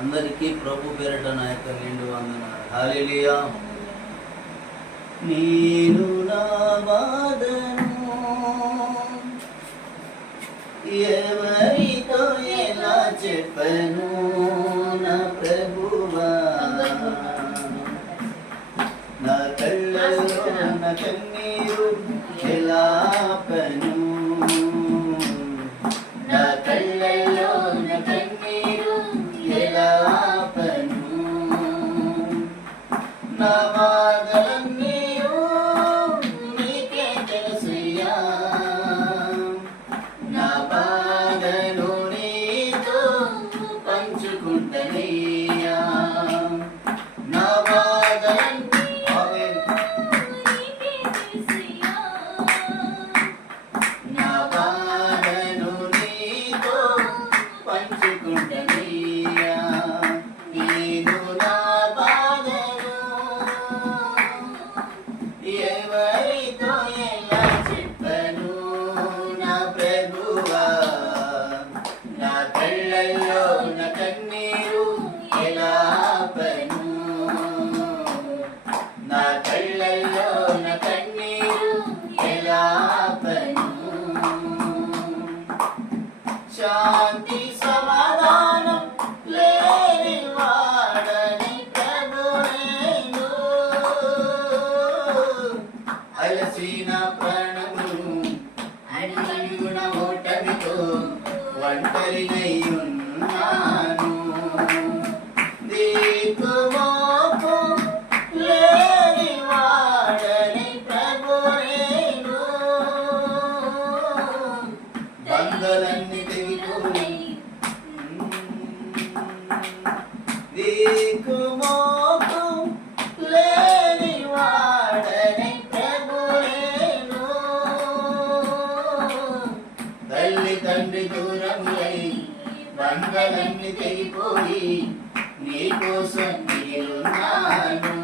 అందరికీ ప్రభు పేరట నా యొక్క నిండు వందనాలు. హల్లెలూయా. నేను నా బాధను ఎవరితో ఎలా చెప్పను నా ప్రభువా, నా కళ్ళలో నా కన్నీరు ఎలా ఆపను, నా కళ్ళలో నా కన్నీరు ఎలా ఆపను, నా బాధలన్నీ నీకే తెలుసయ్యా, నా బాధను నీతో పంచుకుంటనయ్యా, నా బాధలన్నీ నా బాధను నీతో పంచుకుంటనయ్యా. నేను నా బాధను ఎవరితో ఎలా చెప్పను నా ప్రభువా, నా కళ్ళల్లో నా కన్నీరు ఎలా ఆపను, నా కళ్ళల్లో నా కన్నీరు ఎలా ఆపను. శాంతి సమాధానం లేని వాడని ప్రభువేను, అలసిన ప్రాణమును అడుగున ఓటమితో ఒంటరినయ్యున్నాను. దిక్కుమోకు లేని వాడని ప్రభువేను, బంధలన్నీ తెగిపోయి దిక్కుమోకు లేని వాడని ప్రభువేను, తల్లి తండ్రి దూరములై బంధలన్నీ తెగిపోయి నీకోసం నేనున్నాను.